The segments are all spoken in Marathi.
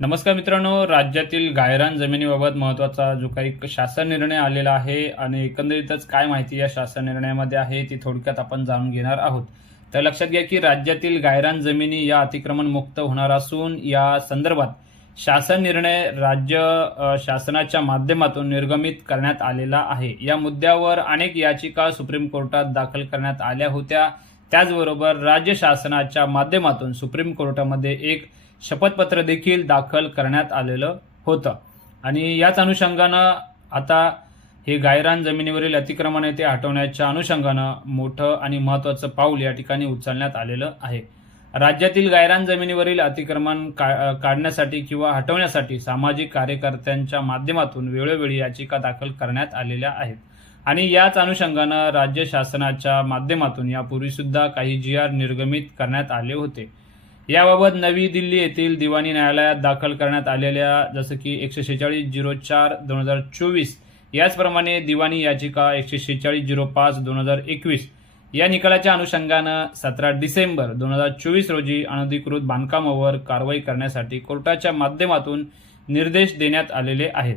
नमस्कार मित्रांनो राज्यातील गायरान जमिनीबाबत महत्त्वाचा जो काही शासन निर्णय आलेला आहे आणि एकंदरीतच काय माहिती या शासन निर्णयामध्ये आहे ती थोडक्यात आपण जाणून घेणार आहोत. तर लक्षात घ्या की राज्यातील गायरान जमिनी या अतिक्रमण मुक्त होणार असून या संदर्भात शासन निर्णय राज्य शासनाच्या माध्यमातून निर्गमित करण्यात आलेला आहे. या मुद्द्यावर अनेक याचिका सुप्रीम कोर्टात दाखल करण्यात आल्या होत्या. त्याचबरोबर राज्य शासनाच्या माध्यमातून सुप्रीम कोर्टामध्ये एक शपथपत्र देखील दाखल करण्यात आलेलं होतं. आणि याच अनुषंगानं आता हे गायरान जमिनीवरील अतिक्रमण आहे ते हटवण्याच्या अनुषंगानं मोठं आणि महत्त्वाचं पाऊल या ठिकाणी उचलण्यात आलेलं आहे. राज्यातील गायरान जमिनीवरील अतिक्रमण का काढण्यासाठी किंवा हटवण्यासाठी सामाजिक कार्यकर्त्यांच्या माध्यमातून वेळोवेळी याचिका दाखल करण्यात आलेल्या आहेत. आणि याच अनुषंगानं राज्य शासनाच्या माध्यमातून यापूर्वीसुद्धा काही जी आर निर्गमित करण्यात आले होते. याबाबत नवी दिल्ली येथील दिवाणी न्यायालयात दाखल करण्यात आलेल्या जसं की एकशे शेहेचाळीस झिरो चार दोन हजार चोवीस याचप्रमाणे दिवाणी याचिका एकशे शेहेचाळीस झिरो पाच दोन हजार एकवीस या निकालाच्या अनुषंगानं सतरा डिसेंबर दोन हजार चोवीस रोजी अनधिकृत बांधकामावर कारवाई करण्यासाठी कोर्टाच्या माध्यमातून निर्देश देण्यात आलेले आहेत.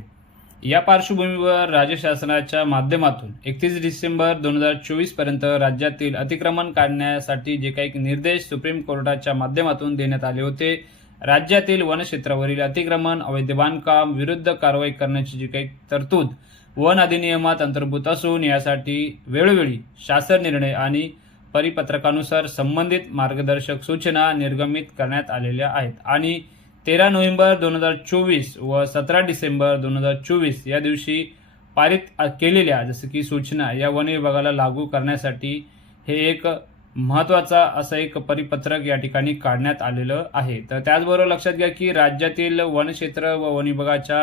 या पार्श्वभूमीवर राज्य शासनाच्या माध्यमातून एकतीस डिसेंबर दोन हजार चोवीसपर्यंत राज्यातील अतिक्रमण काढण्यासाठी जे काही निर्देश सुप्रीम कोर्टाच्या माध्यमातून देण्यात आले होते राज्यातील वनक्षेत्रावरील अतिक्रमण अवैध बांधकाम विरुद्ध कारवाई करण्याची जी काही तरतूद वन अधिनियमात अंतर्भूत असून यासाठी वेळोवेळी शासन निर्णय आणि परिपत्रकानुसार संबंधित मार्गदर्शक सूचना निर्गमित करण्यात आलेल्या आहेत. आणि तेरा नोव्हेंबर दोन हजार चोवीस व सतरा डिसेंबर दोन हजार चोवीस या दिवशी पारित केलेल्या जसं की सूचना या वन विभागाला लागू करण्यासाठी हे एक महत्त्वाचा असं एक परिपत्रक या ठिकाणी काढण्यात आलेलं आहे. तर त्याचबरोबर लक्षात घ्या की राज्यातील वनक्षेत्र व वन विभागाच्या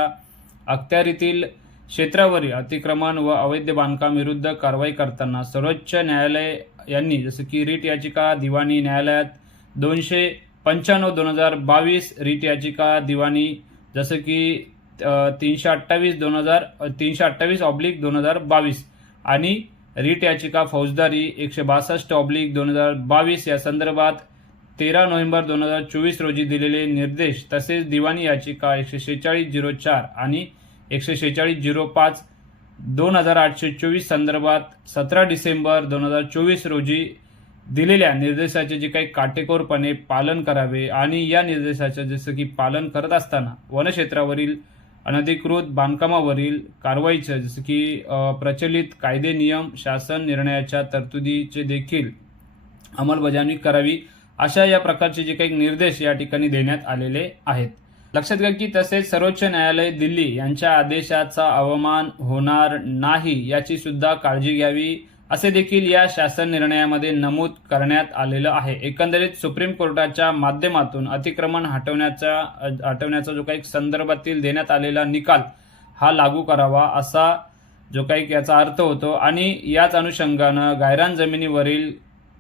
अखत्यारीतील क्षेत्रावरील अतिक्रमण व अवैध बांधकाम विरुद्ध कारवाई करताना सर्वोच्च न्यायालय यांनी जसं की रिट याचिका दिवाणी न्यायालयात दोनशे पंच्याण्णव दोन हजार बावीस रिट याचिका दिवाणी जसं की तीनशे अठ्ठावीस दोन हजार तीनशे अठ्ठावीस ऑब्लिक दोन हजार बावीस. आणि रिट याचिका फौजदारी एकशे बासष्ट ऑब्लिक दोन हजार बावीस या संदर्भात तेरा नोव्हेंबर दोन हजार चोवीस रोजी दिलेले निर्देश तसेच दिवाणी याचिका एकशे शेहेचाळीस झिरो चार आणि एकशे शेहेचाळीस झिरो पाच दोन हजार आठशे चोवीस संदर्भात सतरा डिसेंबर दोन हजार चोवीस रोजी दिलेल्या निर्देशाचे जे काही काटेकोरपणे पालन करावे आणि या निर्देशाचं जसं की पालन करत असताना वनक्षेत्रावरील अनधिकृत बांधकामावरील कारवाईचं जसं की प्रचलित कायदे नियम शासन निर्णयाच्या तरतुदीचे देखील अंमलबजावणी करावी अशा या प्रकारचे जे काही निर्देश या ठिकाणी देण्यात आलेले आहेत. लक्षात घ्या की तसेच सर्वोच्च न्यायालय दिल्ली यांच्या आदेशाचा अवमान होणार नाही याची सुद्धा काळजी घ्यावी. असे देखील या शासन निर्णयामध्ये नमूद करण्यात आलेलं आहे. एकंदरीत सुप्रीम कोर्टाच्या माध्यमातून अतिक्रमण हटवण्याचा हटवण्याचा जो काही संदर्भातील देण्यात आलेला निकाल हा लागू करावा असा जो काही याचा अर्थ होतो. आणि याच अनुषंगानं गायरान जमिनीवरील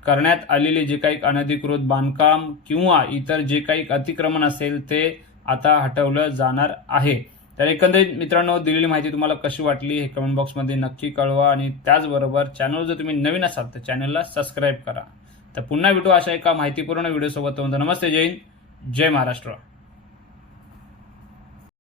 करण्यात आलेले जे काही अनधिकृत बांधकाम किंवा इतर जे काही अतिक्रमण असेल ते आता हटवलं जाणार आहे. तर एकंदरीत मित्रांनो दिलेली माहिती तुम्हाला कशी वाटली हे कमेंट बॉक्समध्ये नक्की कळवा आणि त्याचबरोबर चॅनल जर तुम्ही नवीन असाल तर चॅनलला सबस्क्राईब करा. तर पुन्हा भेटू अशा एका माहितीपूर्ण व्हिडिओसोबत नमस्ते जय हिंद जय महाराष्ट्र.